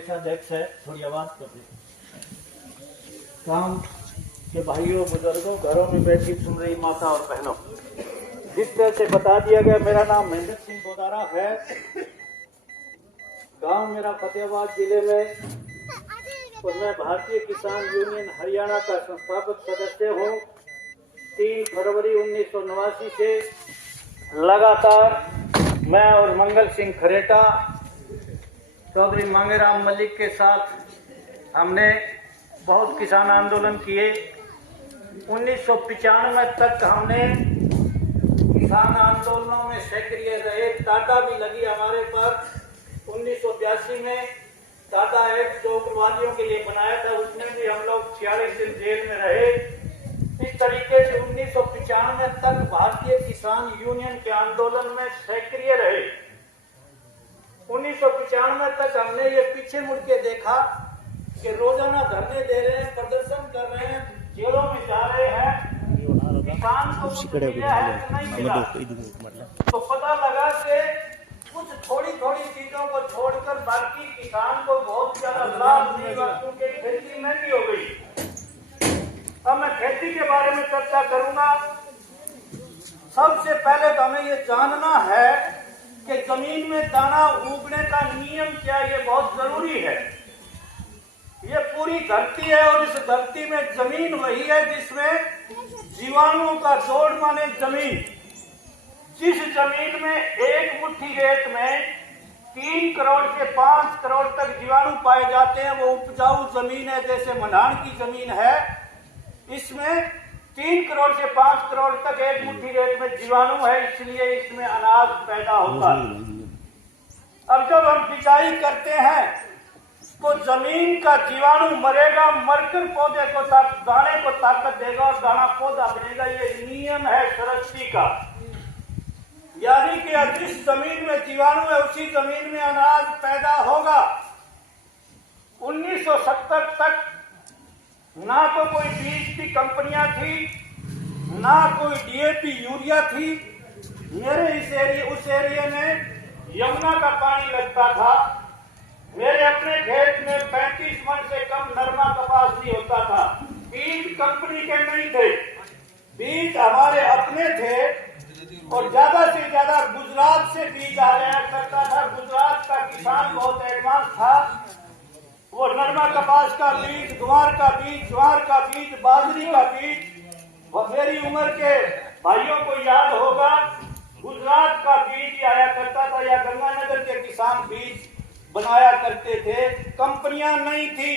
प्रदेशाध्यक्ष है, थोड़ी आवाज कर दे। गांव के भाइयों बुजुर्गों, घरों में बैठी सुन रही माता और बहनों, जिस तरह से बता दिया गया, मेरा नाम महेंद्र सिंह बोदारा है। गांव मेरा फतेहाबाद जिले में, और मैं भारतीय किसान यूनियन हरियाणा का संस्थापक सदस्य हूँ। 3 फरवरी 1989 से लगातार मैं और मंगल सिंह खरेटा, चौधरी मांगेराम मलिक के साथ हमने बहुत किसान आंदोलन किए। 1995 तक हमने किसान आंदोलनों में सक्रिय रहे। टाटा भी लगी हमारे पर। 1982 में टाटा एक्ट जो उग्रवादियों के लिए बनाया था, उसमें भी हम लोग 46 दिन जेल में रहे। इस तरीके से 1995 तक भारतीय किसान यूनियन के आंदोलन में सक्रिय रहे। 1995 तक हमने ये पीछे मुड़ के देखा कि रोजाना धरने दे रहे हैं, प्रदर्शन कर रहे हैं, जेलों में जा रहे हैं, किसान को कुछ मिला है कि नहीं मिला। तो पता लगा कि कुछ थोड़ी थोड़ी चीजों को छोड़कर बाकी किसान को बहुत ज्यादा लाभ नहीं हुआ, क्योंकि खेती महंगी हो गई। अब मैं खेती के बारे में चर्चा करूंगा। सबसे पहले तो हमें ये जानना है कि जमीन में दाना उगने का नियम क्या, ये बहुत जरूरी है। ये पूरी धरती है और इस धरती में जमीन वही है जिसमें जीवाणुओं का जोड़ माने जमीन। जिस जमीन में एक मुट्ठी रेत में 3 करोड़ से 5 करोड़ तक जीवाणु पाए जाते हैं, वो उपजाऊ जमीन है। जैसे मनान की जमीन है, इसमें 3 करोड़ से 5 करोड़ तक एक मुट्ठी रेत में जीवाणु है, इसलिए इसमें अनाज पैदा होता है। अब जब हम बिजाई करते हैं तो जमीन का जीवाणु मरेगा, मरकर पौधे को दाने को ताकत देगा और दाना पौधा बनेगा। ये नियम है सृष्टि का। यानी कि जिस जमीन में जीवाणु है उसी जमीन में अनाज पैदा होगा। 1970 तक ना तो कोई बीज की कंपनियां थी, ना कोई डीएपी यूरिया थी। मेरे उस एरिया में यमुना का पानी लगता था। मेरे अपने खेत में 35 मन से कम नरमा कपास नहीं होता था। बीज कंपनी के नहीं थे, बीज हमारे अपने थे। और ज्यादा से ज्यादा गुजरात से बीज आ जाया करता था। गुजरात का किसान बहुत एडवांस था। वो नरमा कपास का बीज, ग्वार का बीज, ज्वार का बीज, बाजरी का बीज, वो मेरी उम्र के भाइयों को याद होगा, गुजरात का बीज आया करता था, या गंगानगर के किसान बीज बनाया करते थे। कंपनियां नहीं थी।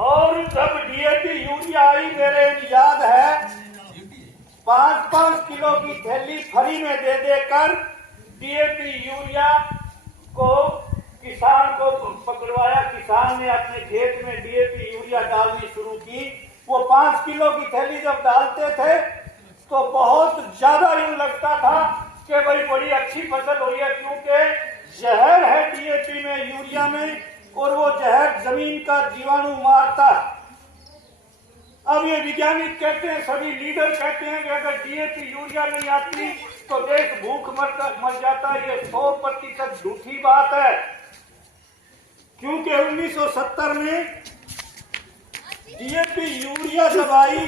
और जब डीएपी यूरिया आई, मेरे याद है 5-5 किलो की थैली फ्री में दे देकर डीएपी यूरिया को किसान को पकड़वाया। किसान ने अपने खेत में डीएपी यूरिया डालनी शुरू की। वो 5 किलो की थैली जब डालते थे तो बहुत ज्यादा यूं लगता था कि भाई बड़ी अच्छी फसल हुई है, क्योंकि जहर है डीएपी में, यूरिया में, और वो जहर जमीन का जीवाणु मारता। अब ये वैज्ञानिक कहते हैं, सभी लीडर कहते हैं कि अगर डीएपी यूरिया नहीं आती तो देश भूख मर जाता है। ये 100% झूठी बात है, क्योंकि 1970 में डीएपी यूरिया जब आई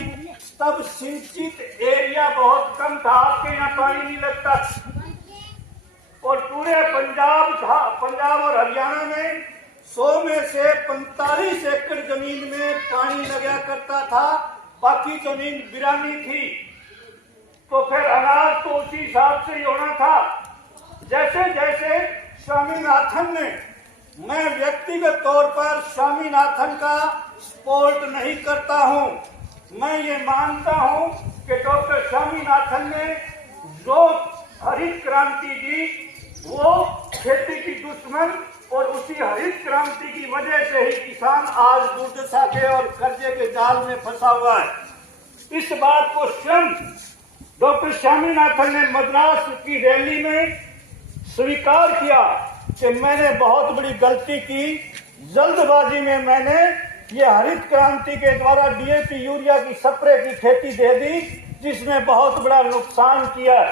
तब सिंचित एरिया बहुत कम था। आपके यहाँ पानी नहीं लगता, और पूरे पंजाब और हरियाणा में 100 में से 45 एकड़ जमीन में पानी लगा करता था, बाकी जमीन बिरानी थी। तो फिर अनाज तो उसी हिसाब से ही होना था। जैसे जैसे स्वामीनाथन ने, मैं व्यक्तिगत तौर पर स्वामीनाथन का सपोर्ट नहीं करता हूं, मैं ये मानता हूं कि डॉक्टर स्वामीनाथन ने जो हरित क्रांति दी वो खेती की दुश्मन, और उसी हरित क्रांति की वजह से ही किसान आज दुर्दशा के और कर्जे के जाल में फंसा हुआ है। इस बात को स्वयं डॉक्टर स्वामीनाथन ने मद्रास की रैली में स्वीकार किया कि मैंने बहुत बड़ी गलती की, जल्दबाजी में मैंने ये हरित क्रांति के द्वारा डीएपी यूरिया की स्प्रे की खेती दे दी, जिसमें बहुत बड़ा नुकसान किया।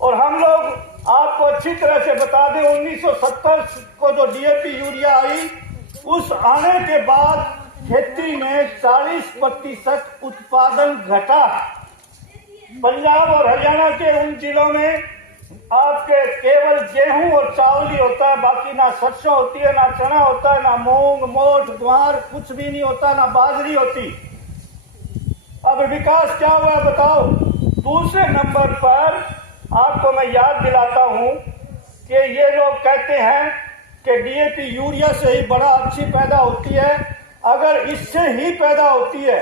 और हम लोग आपको अच्छी तरह से बता दें, 1970 को जो डीएपी यूरिया आई, उस आने के बाद खेती में 40% उत्पादन घटा। पंजाब और हरियाणा के उन जिलों में आपके केवल गेहूं और चावल ही होता है, बाकी ना सरसों होती है, ना चना होता है, ना मूंग मोठ ग्वार कुछ भी नहीं होता, ना बाजरी होती। अब विकास क्या हुआ बताओ। दूसरे नंबर पर आपको मैं याद दिलाता हूं कि ये लोग कहते हैं कि डीएपी यूरिया से ही बड़ा अच्छी पैदा होती है। अगर इससे ही पैदा होती है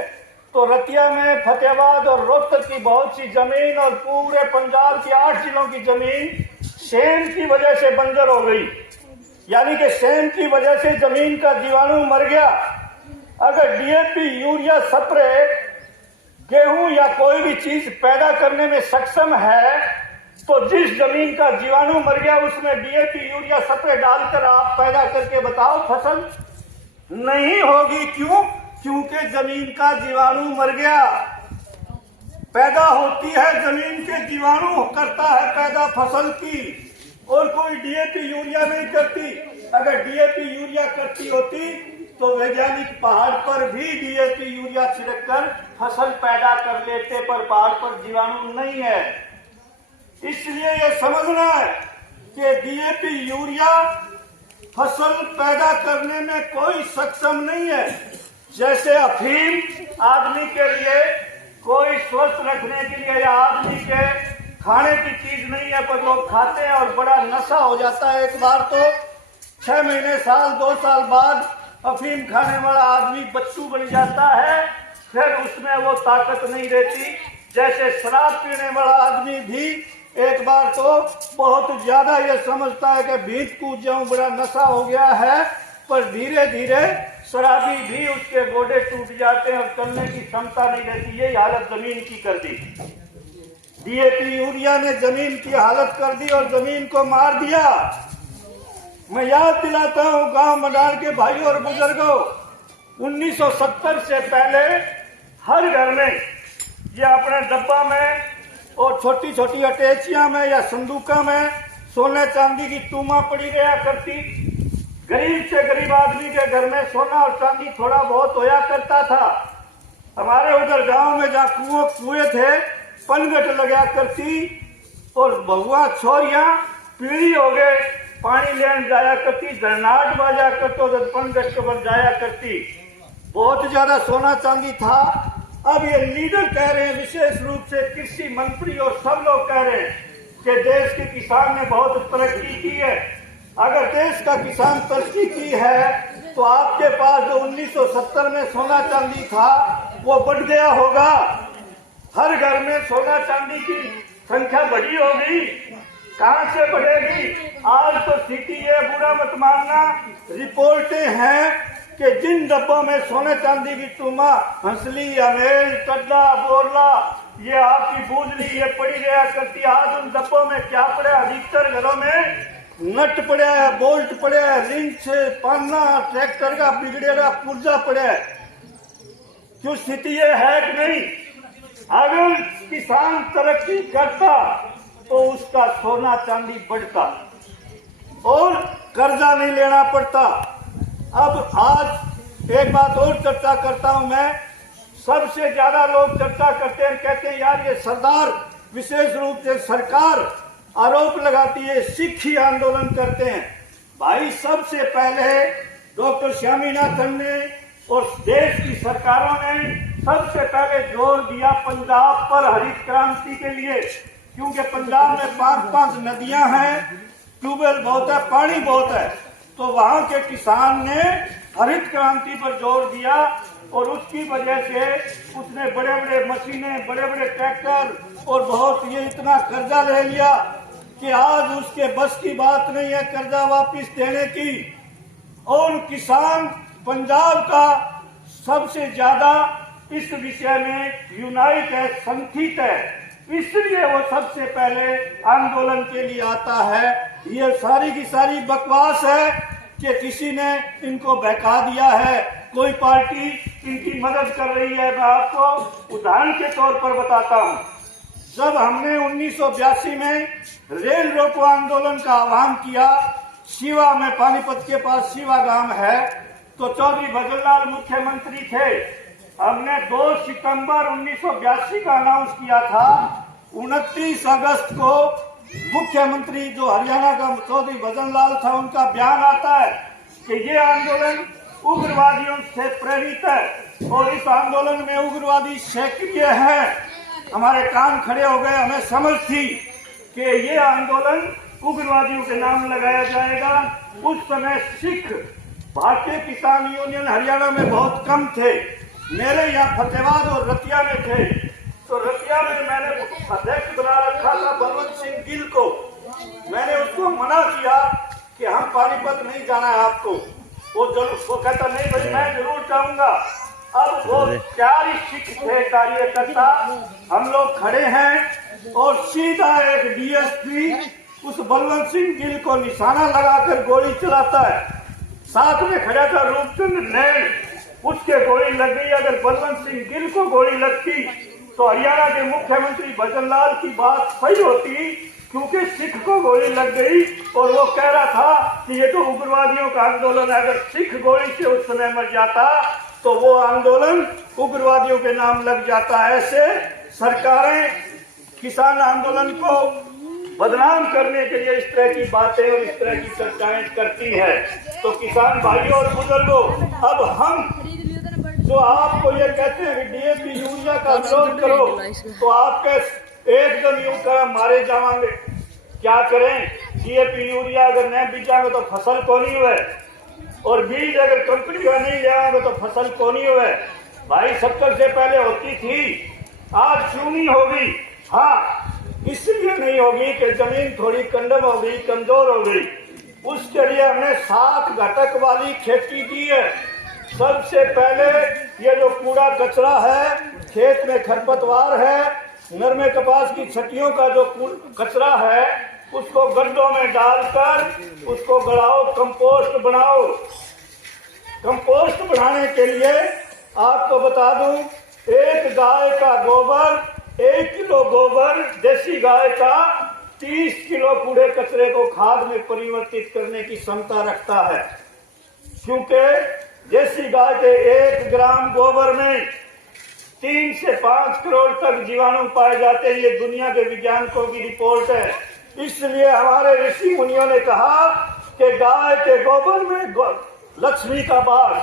तो रतिया में, फतेहाबाद और रोहतक की बहुत सी जमीन और पूरे पंजाब की 8 जिलों की जमीन सेम की वजह से बंजर हो गई। यानी कि सेम की वजह से जमीन का जीवाणु मर गया। अगर डीएपी यूरिया स्प्रे गेहूं या कोई भी चीज पैदा करने में सक्षम है तो जिस जमीन का जीवाणु मर गया उसमें डीएपी यूरिया स्प्रे डालकर आप पैदा करके बताओ, फसल नहीं होगी। क्यों? क्योंकि जमीन का जीवाणु मर गया। पैदा होती है जमीन के जीवाणु, करता है पैदा फसल की, और कोई डीएपी यूरिया नहीं करती। अगर डीएपी यूरिया करती होती तो वैज्ञानिक पहाड़ पर भी डीएपी यूरिया छिड़ककर फसल पैदा कर लेते, पर पहाड़ पर जीवाणु नहीं है। इसलिए ये समझना है कि डीएपी यूरिया फसल पैदा करने में कोई सक्षम नहीं है। जैसे अफीम आदमी के लिए कोई स्वस्थ रखने के लिए या आदमी के खाने की चीज नहीं है, पर लोग खाते हैं और बड़ा नशा हो जाता है। एक बार तो 6 महीने, साल, 2 साल बाद अफीम खाने वाला आदमी बच्चू बन जाता है, फिर उसमें वो ताकत नहीं रहती। जैसे शराब पीने वाला आदमी भी एक बार तो बहुत ज्यादा ये समझता है कि भीत कूद जाऊं, बड़ा नशा हो गया है, पर धीरे धीरे शराबी भी उसके गोडे टूट जाते हैं और चलने की क्षमता नहीं रहती। ये हालत जमीन की कर दी। डीएपी यूरिया ने जमीन की हालत कर दी और जमीन को मार दिया। मैं याद दिलाता हूं गांव मडार के भाइयों और बुजुर्गों, 1970 से पहले हर घर में ये अपने डब्बा में और छोटी छोटी अटैचियां में या संदूका में सोने चांदी की टूमा पड़ी रहा करती। गरीब से गरीब आदमी के घर में सोना और चांदी थोड़ा बहुत होया करता था। हमारे उधर गांव में जहाँ कुएं थे, पनघट लगा करती और बहुआ छोरियां पीढ़ी हो गए पानी लेने जाया करती, झरनाट बाजा करते उधर पनघट पर जाया करती। बहुत ज्यादा सोना चांदी था। अब ये लीडर कह रहे हैं, विशेष रूप से कृषि मंत्री और सब लोग कह रहे हैं कि देश के किसान ने बहुत तरक्की की है। अगर देश का किसान तरक्की की है तो आपके पास जो 1970 में सोना चांदी था वो बढ़ गया होगा। हर घर में सोना चांदी की संख्या बढ़ी होगी। कहां से बढ़ेगी? आज तो स्थिति ये, बुरा मत मानना, रिपोर्टें हैं कि जिन डब्बों में सोने चांदी की टूमा, हंसली, अमेल, टड्डा, बोरला, ये आपकी बूझली ये पड़ी रहा करती, आज उन डब्बों में क्या पड़ा? अधिकतर घरों में नट पड़ा है, बोल्ट पड़ा है, रिंच, पाना, ट्रैक्टर का बिगड़ेगा पुर्जा पड़ा है। क्यों? स्थिति ये है कि नहीं? अगर किसान तरक्की करता तो उसका सोना चांदी बढ़ता और कर्जा नहीं लेना पड़ता। अब आज एक बात और चर्चा करता हूं मैं। सबसे ज्यादा लोग चर्चा करते हैं, कहते हैं यार ये सरदार, विशेष रूप से सरकार आरोप लगाती है सिख ही आंदोलन करते हैं। भाई सबसे पहले डॉक्टर स्वामीनाथन ने और देश की सरकारों ने सबसे पहले जोर दिया पंजाब पर हरित क्रांति के लिए, क्योंकि पंजाब में 5-5 नदियां हैं, ट्यूबवेल बहुत है, पानी बहुत है, तो वहां के किसान ने हरित क्रांति पर जोर दिया और उसकी वजह से उसने बड़े बड़े मशीनें, बड़े बड़े ट्रैक्टर और बहुत ये इतना कर्जा ले लिया कि आज उसके बस की बात नहीं है कर्जा वापस देने की। और किसान पंजाब का सबसे ज्यादा इस विषय में यूनाइट है, संगठित है, इसलिए वो सबसे पहले आंदोलन के लिए आता है। ये सारी की सारी बकवास है कि किसी ने इनको बहका दिया है, कोई पार्टी इनकी मदद कर रही है। मैं आपको उदाहरण के तौर पर बताता हूं। जब हमने 1982 में रेल रोको आंदोलन का आह्वान किया, शिवा में पानीपत के पास शिवा गांव है, तो चौधरी भजनलाल मुख्यमंत्री थे। हमने 2 सितंबर 1982 का अनाउंस किया था। 29 अगस्त को मुख्यमंत्री जो हरियाणा का चौधरी भजनलाल था, उनका बयान आता है कि ये आंदोलन उग्रवादियों से प्रेरित है और इस आंदोलन में उग्रवादी सक्रिय है। हमारे कान खड़े हो गए, हमें समझ थी कि ये आंदोलन उग्रवादियों के नाम लगाया जाएगा। उस समय सिख भारतीय किसान यूनियन हरियाणा में बहुत कम थे। मेरे यहाँ फतेहाबाद और रतिया में थे, तो रतिया में मैंने अध्यक्ष बना रखा था बलवंत सिंह गिल को। मैंने उसको मना किया कि हम पानीपत नहीं जाना है आपको। वो कहता नहीं भाई मैं जरूर जाऊंगा। अब वो 4 सिख थे कार्यकर्ता, हम लोग खड़े हैं और सीधा एक डीएसपी उस बलवंत सिंह गिल को निशाना लगाकर गोली चलाता है। साथ में खड़ा था रूपचंद नैन, उसके गोली लग गई। अगर बलवंत सिंह गिल को गोली लगती तो हरियाणा के मुख्यमंत्री भजनलाल की बात सही होती, क्योंकि सिख को गोली लग गई और वो कह रहा था कि ये तो उग्रवादियों का आंदोलन है। अगर सिख गोली से उस समय मर जाता तो वो आंदोलन उग्रवादियों के नाम लग जाता। ऐसे सरकारें किसान आंदोलन को बदनाम करने के लिए इस तरह की बातें और इस तरह की चर्चाएं करती है। तो किसान भाइयों और बुजुर्गों, अब हम जो आपको ये कहते हैं कि डीएपी यूरिया का विरोध करो, तो आपके एकदम यूं का मारे जावांगे। क्या करें? डीएपी यूरिया अगर नहीं बीजांगे तो फसल को नहीं हुए, और बीज अगर कंपनी का नहीं जाएंगे तो फसल को नहीं हुए। भाई 70 से पहले होती थी, आज क्यों नहीं होगी? हाँ, इसलिए नहीं होगी कि जमीन थोड़ी कंडम हो गई, कमजोर हो गई। उसके लिए हमने 7 घटक वाली खेती की है। सबसे पहले ये जो कूड़ा कचरा है, खेत में खरपतवार है, नरमे कपास की छटियों का जो कचरा है, उसको गड्ढों में डालकर उसको गड़ाओ, कंपोस्ट बनाओ। कंपोस्ट बनाने के लिए आपको बता दूं, एक गाय का गोबर, 1 किलो गोबर देसी गाय का 30 किलो कूड़े कचरे को खाद में परिवर्तित करने की क्षमता रखता है। क्योंकि देसी गाय के 1 ग्राम गोबर में 3 से 5 करोड़ तक जीवाणु पाए जाते हैं। ये दुनिया के वैज्ञानिकों की रिपोर्ट है। इसलिए हमारे ऋषि मुनियों ने कहा कि गाय के गोबर में लक्ष्मी का वास।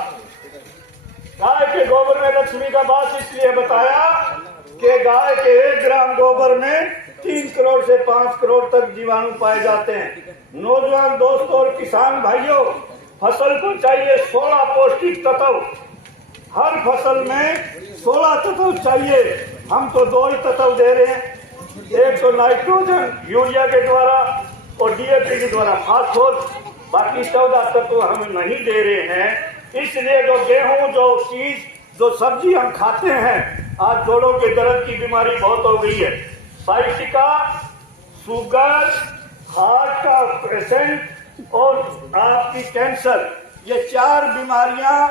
गाय के गोबर में लक्ष्मी का वास इसलिए बताया कि गाय के 1 ग्राम गोबर में 3 करोड़ से 5 करोड़ तक जीवाणु पाए जाते हैं। नौजवान दोस्तों और किसान भाइयों, फसल को चाहिए 16 पौष्टिक तत्व। हर फसल में 16 तत्व चाहिए। हम तो 2 ही तत्व दे रहे हैं, एक तो नाइट्रोजन यूरिया के द्वारा और डीएपी के द्वारा फास्फोरस, बाकी 14 तत्व हम नहीं दे रहे हैं। इसलिए जो गेहूं, जो चीज, जो सब्जी हम खाते हैं, आज जोड़ों के दर्द की बीमारी बहुत हो गई है। साइटिका, शुगर, हार्ट का पेशेंट और आपकी कैंसर, ये 4 बीमारियां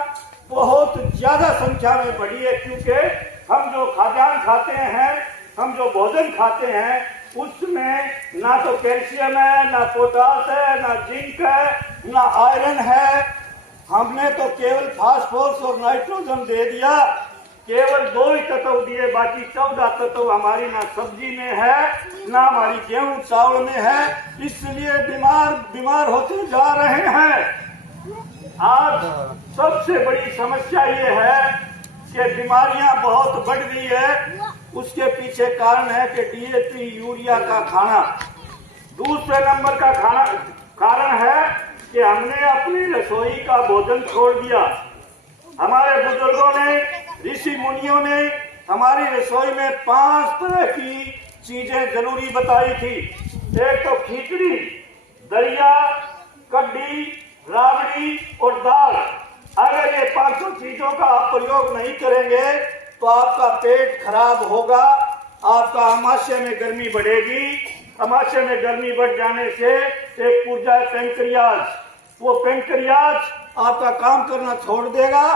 बहुत ज्यादा संख्या में बढ़ी है। क्योंकि हम जो खाद्यान्न खाते हैं, हम जो भोजन खाते हैं, उसमें ना तो कैल्शियम है, ना पोटास है, ना जिंक है, ना आयरन है। हमने तो केवल फास्फोरस और नाइट्रोजन दे दिया, केवल 2 ही तत्व दिए, बाकी 14 तत्व हमारी ना सब्जी में है, ना हमारी गेहूं चावल में है। इसलिए बीमार होते जा रहे हैं। आज सबसे बड़ी समस्या ये है कि बीमारियां बहुत बढ़ गई है। उसके पीछे कारण है कि डीएपी यूरिया का खाना। दूसरे नंबर का कारण है कि हमने अपनी रसोई का भोजन छोड़ दिया। हमारे बुजुर्गों ने, ऋषि मुनियों ने हमारी रसोई में 5 तरह की चीजें जरूरी बताई थी। एक तो खिचड़ी, दलिया, कड्डी, राबड़ी और दाल। अगर ये 5 चीजों का आप प्रयोग नहीं करेंगे तो आपका पेट खराब होगा, आपका आमाशय में गर्मी बढ़ेगी। आमाशय में गर्मी बढ़ जाने से एक पुर्जा है पेंक्रियाज, वो पेंक्रियाज आपका काम करना छोड़ देगा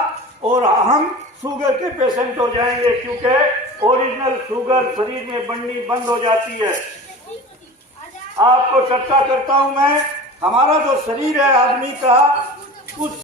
और हम शुगर के पेशेंट हो जाएंगे। क्योंकि ओरिजिनल शुगर शरीर में बननी बंद हो जाती है। आपको चर्चा करता हूं मैं, हमारा जो शरीर है आदमी का, उस